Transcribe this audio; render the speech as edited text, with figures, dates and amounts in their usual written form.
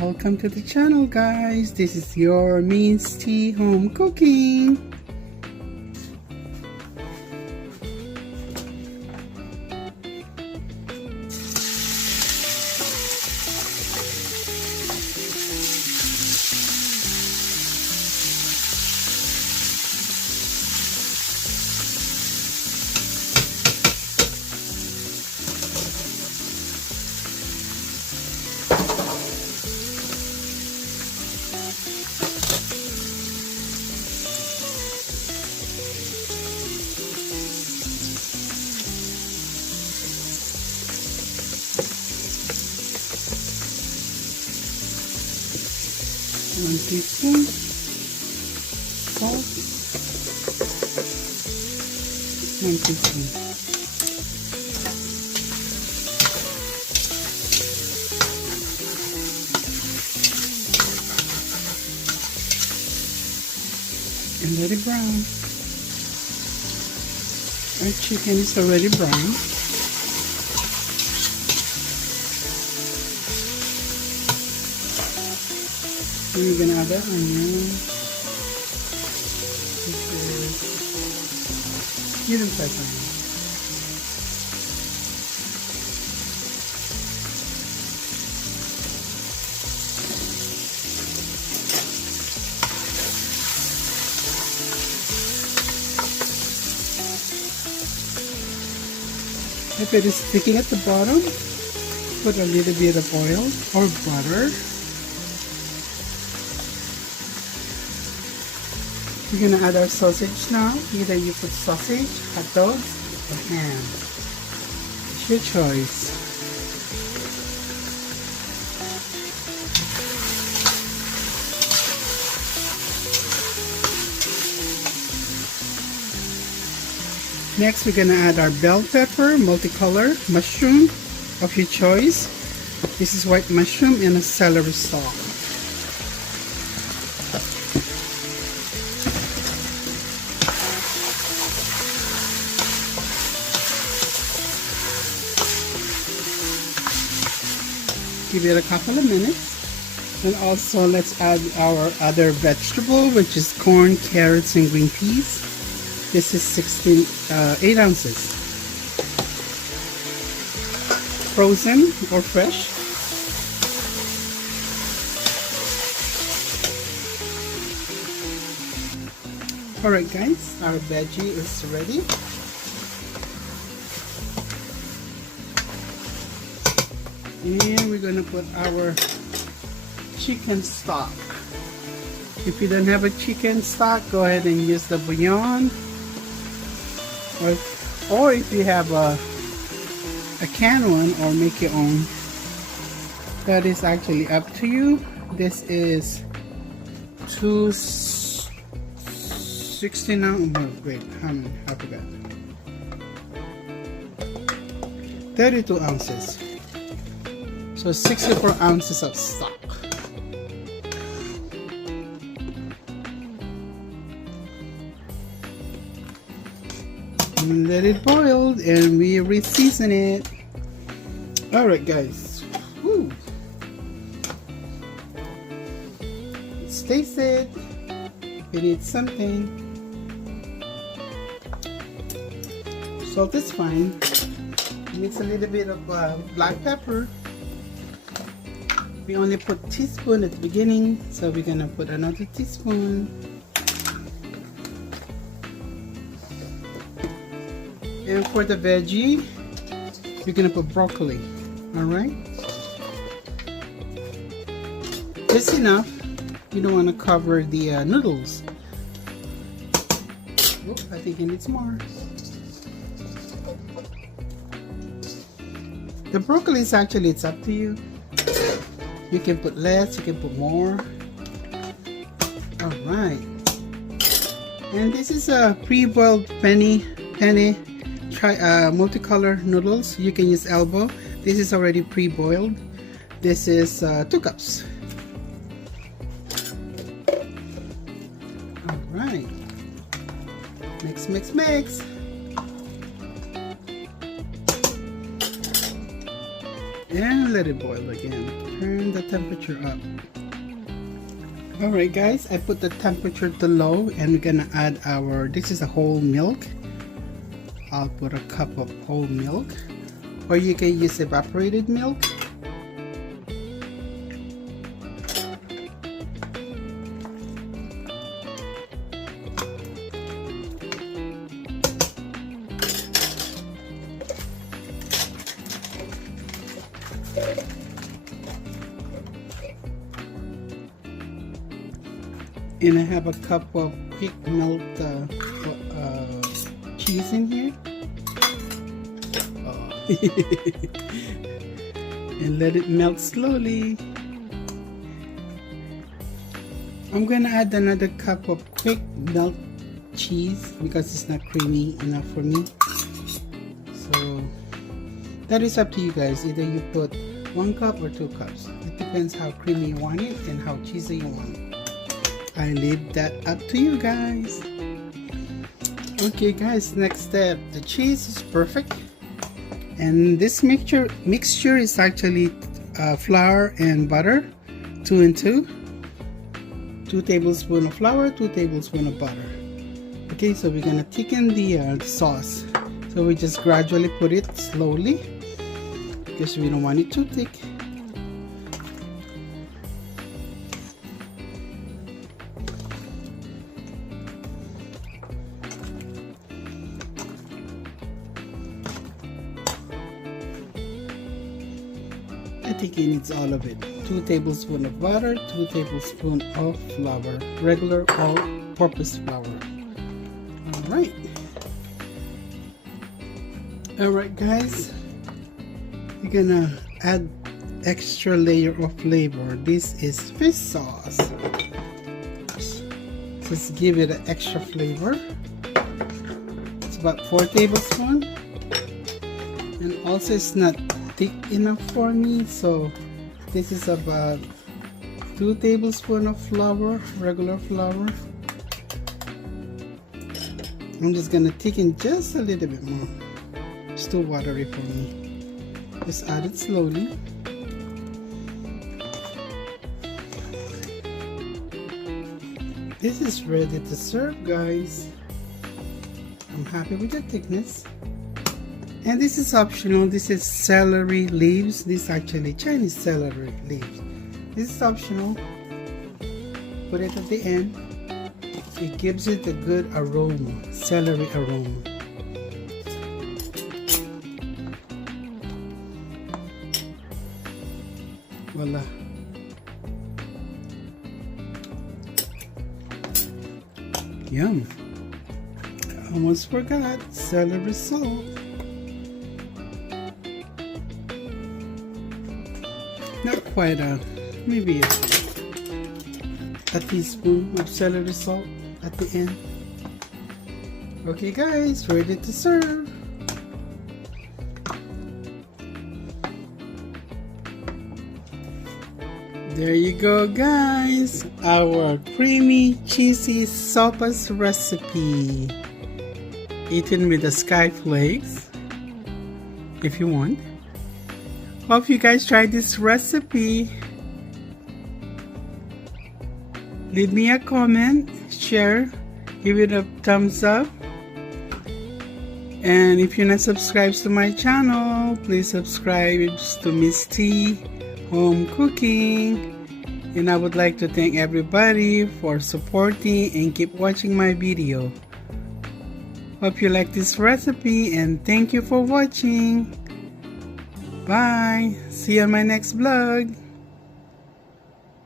Welcome to the channel, guys. This is your Means Tea Home Cooking. One teaspoon salt, 1 teaspoon. And let it brown. Our chicken is already brown. And we're gonna add the onion. This is medium-sized onion. If it is sticking at the bottom, put a little bit of oil or butter. We're gonna add our sausage now. Either you put sausage, hot dogs, or ham. It's your choice. Next, we're gonna add our bell pepper, multicolor mushroom of your choice. This is white mushroom and a celery stalk. Give it a couple of minutes. And also let's add our other vegetable, which is corn, carrots, and green peas. This is 8 ounces. Frozen or fresh. Alright guys, our veggie is ready. And we're gonna put our chicken stock. If you don't have a chicken stock, go ahead and use the bouillon. Or if you have a canned one, or make your own. That is actually up to you. This is 260 ounces. Oh, wait, how many? I forgot. 32 ounces. So 64 ounces of stock. And let it boil and we re-season it. Alright guys. Woo. Let's taste it. We need something. Salt is fine. It needs a little bit of black pepper. We only put a teaspoon at the beginning, so we're gonna put another teaspoon. And for the veggie, we're gonna put broccoli. Alright? Just enough. You don't want to cover the noodles. Oh, I think it needs more. The broccoli is actually, it's up to you. You can put less, you can put more. Alright. And this is a pre-boiled penne multicolor noodles. You can use elbow. This is already pre-boiled. This is 2 cups. Alright. Mix, mix, mix. and let it boil again. Turn the temperature up. Alright guys, I put the temperature to low and we're gonna add our, this is a whole milk. I'll put a cup of whole milk, or you can use evaporated milk. And I have a cup of quick melt cheese in here. Oh. And let it melt slowly. I'm gonna add another cup of quick melt cheese because it's not creamy enough for me. So that is up to you guys. Either you put 1 cup or 2 cups. It depends how creamy you want it and how cheesy you want it. I leave that up to you guys. Okay guys, next step. The cheese is perfect. And this mixture is actually flour and butter, 2 and 2. 2 tablespoons of flour, 2 tablespoons of butter. Okay, so we're gonna thicken the sauce. So we just gradually put it slowly because we don't want it too thick. I think it needs all of it. 2 tablespoons of butter, 2 tablespoons of flour, regular all-purpose flour. Alright. Alright guys, we're gonna add extra layer of flavor. This is fish sauce. Just give it an extra flavor. It's about 4 tablespoons. And also it's not thick enough for me, so this is about 2 tablespoons of flour, regular flour. I'm just gonna thicken just a little bit more. It's too watery for me. Just add it slowly. This is ready to serve, guys. I'm happy with the thickness. And this is optional. This is celery leaves. This is actually Chinese celery leaves. This is optional. Put it at the end. It gives it a good aroma, celery aroma. Voila. Yum. I almost forgot celery salt. Not quite maybe a teaspoon of celery salt at the end. Okay guys, ready to serve. There you go guys, our creamy cheesy sopas recipe. Eaten with the sky flakes if you want. Hope you guys try this recipe. Leave me a comment, share, give it a thumbs up. And if you're not subscribed to my channel, please subscribe to Miss T Home Cooking. And I would like to thank everybody for supporting and keep watching my video. Hope you like this recipe and thank you for watching. Bye. See you on my next vlog.